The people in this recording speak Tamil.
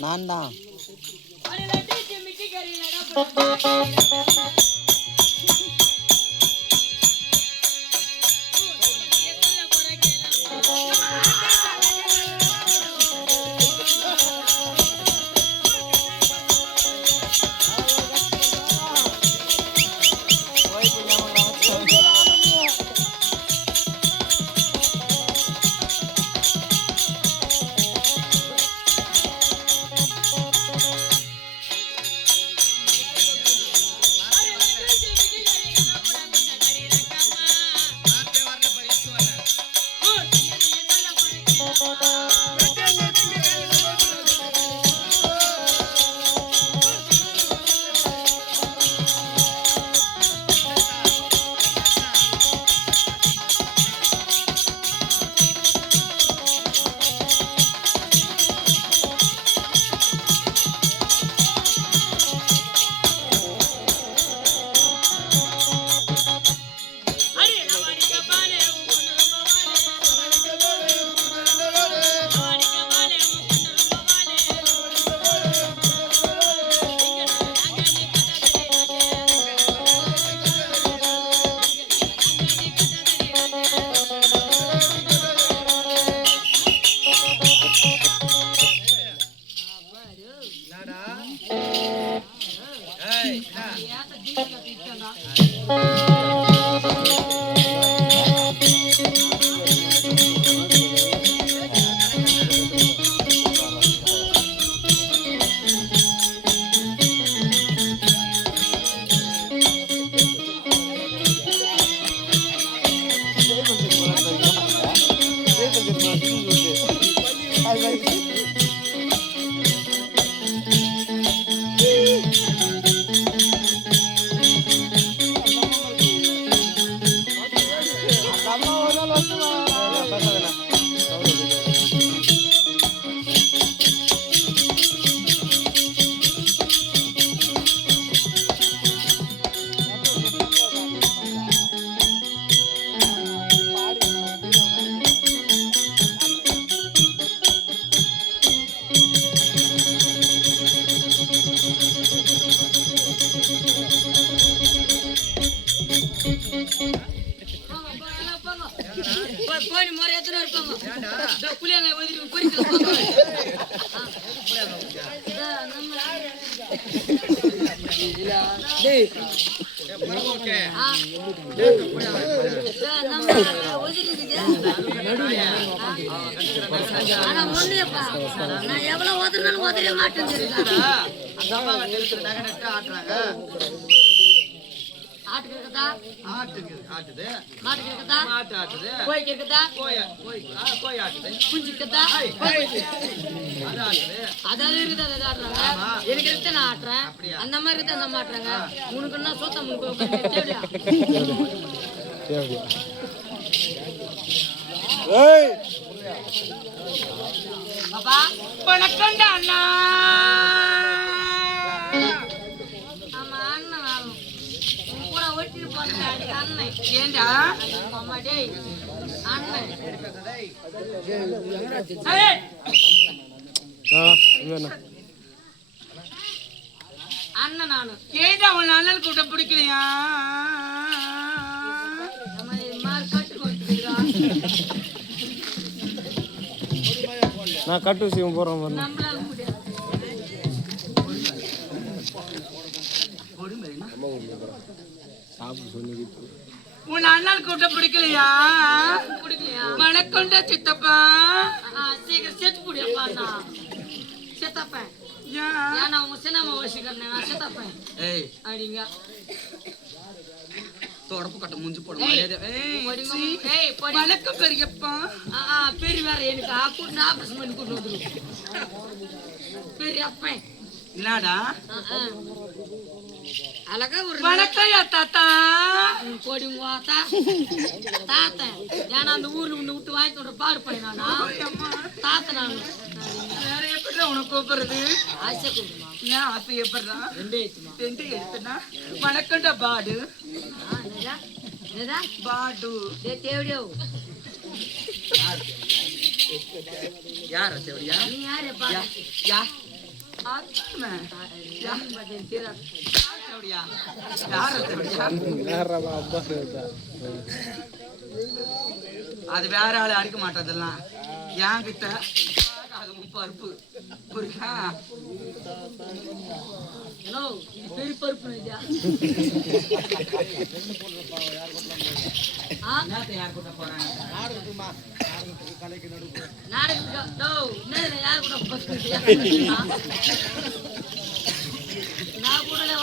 நான் தான். எவ்வளவு ஓதுற மாட்டேன் ஆட்டுக்கு இருக்குதா ஆட்டுது மாட்டுக்கு இருக்குதா மாட்டு ஆட்டுது கோய்க்கு இருக்குதா கோய் ஆட்டுது குஞ்சு இருக்குதா அதாவது இருக்குது அதை ஆடுறாங்க எனக்கு இருக்கு நான் ஆட்டுறேன் அந்த மாதிரி இருக்கு அந்த மாட்டுறாங்க உனக்குன்னா சொத்த முனுக்கு தேவையா பாப்பா வணக்கம் அண்ணா ஆமா அண்ணன் வேணும் கூட ஒட்டிட்டு போறேன் அண்ணன் ஏண்டா அம்மா டேய் அண்ணன் அண்ணன் நானு ஏண்டா உன் அண்ணன் கூட்ட பிடிக்கலையா நான் கட்டு விஷயம் போறேன் உன் அண்ணன் கூட்ட பிடிக்கலையா வணக்கம்டா சித்தப்பா சீக்கிரம் செத்து புடியப்பா செத்தப்பேன் ஏன்னா உங்க சின்னம்மா வசிக்கிறேன் நான் செத்தப்பேன் அப்படிங்க தொடப்பு கட்ட முடிஞ்சு போட வணக்கம் பெரியப்பா பெரிய வேற எனக்கு ஆபரேஷன் பண்ணி கொண்டு வந்துடும் பெரியப்பன் என்னடா அழகா ஒரு வணக்கம் தாத்தா போடுங்க தாத்தா ஏன்னா அந்த ஊர்ல ஒண்ணு விட்டு வாங்கி விடுற பாடு பையனா தாத்தா நானு வேற எப்படி உனக்கு கூப்பிடுறது ஆசை கூப்பிடுமா ஏன் ஆசை எப்படிதான் ரெண்டு எழுத்துனா வணக்கம்டா பாடு பாடு தேவடியோ யார் தேவடியா நீ யாரு பா யா ஆத்ம யார் பஜன் தீராது தேவடியா யார் தேவடியா அது வேற ஆளு அடிக்க மாட்டதெல்லாம் என் கிட்ட அது பருப்பு புரியா ஹலோ இது பெரிய பருப்பு இல்லையா யார் கூட்ட போறாங்க நாடகத்துக்கு யார் கூட பஸ்